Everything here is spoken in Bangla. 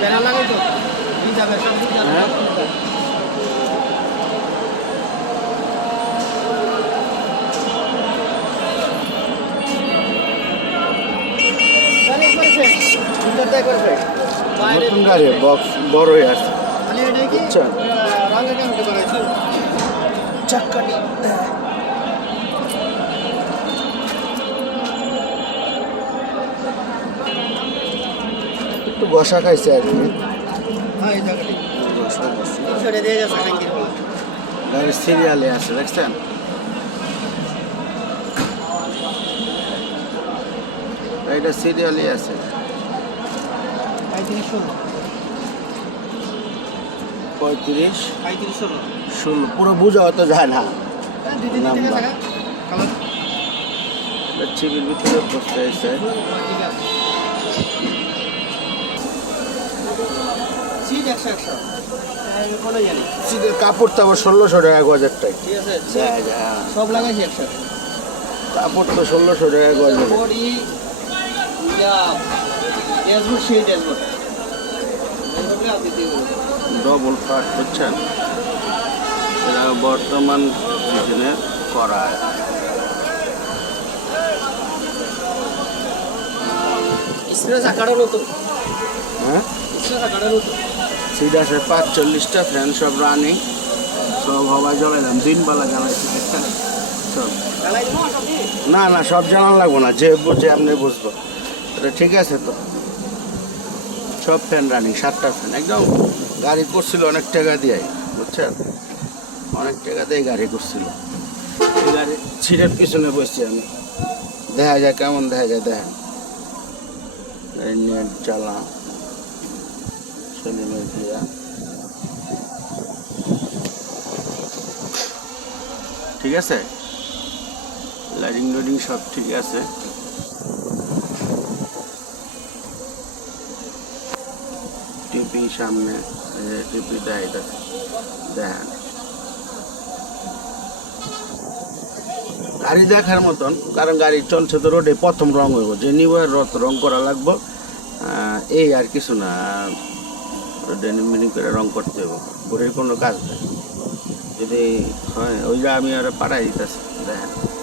প্যারা লাগাই তো। যাবে সব যাবে? হ্যাঁ। নতুন গাড়ি বক্স বড় হয়ে আসছে কি? আচ্ছা। চাক্কাটি একটু বসা খাইছে আর কি। হ্যাঁ সিরিয়ালে আছে দেখছেন? গাড়িটা সিরিয়ালে আছে। পঁয়ত্রিশ ষোলো। পুরো বোঝা অত যায় না। হ্যাঁ, নাম্বার। চিবির ভিতরে বসতে একশো শীতের কাপড় তাপড় ষোলোশো টাকা গজারটাই ঠিক আছে যায় যায় সব লাগাইছি একশো কাপড় তো ষোলোশো টাকা গজার ডবল ফাট বুঝছেন? এটা বর্তমান সিজনে করা। চাকাটা নতুন হ্যাঁ? চাকাটা নতুন সিট আছে, পাঁচচল্লিশটা ফ্যান সব রানিং সব হওয়া জ্বলাইলাম দিন বেলা জ্বালাইছি দেখছেন সব? না না, সব জানান লাগবো না, যে বুঝে আপনি বুঝব। এটা ঠিক আছে তো? সব ফ্যান রানিং সাতটা ফ্যান একদম গাড়ি করছিল অনেক টাকা দিয়ে বুঝছেন? অনেক টাকা দিয়ে গাড়ি করছিল। গাড়ি সিটের পিছনে বসছি আমি। দেখা যায় কেমন দেখা যায়, দেখেন। গাড়ি চালাম সেলিমের ঠিক আছে? লাইটিং লোডিং সব ঠিক আছে। টিপি সামনে টিপি দেয় দেখেন গাড়ি দেখার মতন, কারণ গাড়ি চলছে তো রোডে প্রথম রং হইব। যে রথ রং করা লাগবো। এই আর কিছু না। রোডে মিনিং করে রং করতে হবে। ঘুরের কোনো কাজ নেই। যদি হয় ওই যে আমি আর পাড়াই দিতেছি, দেখেন।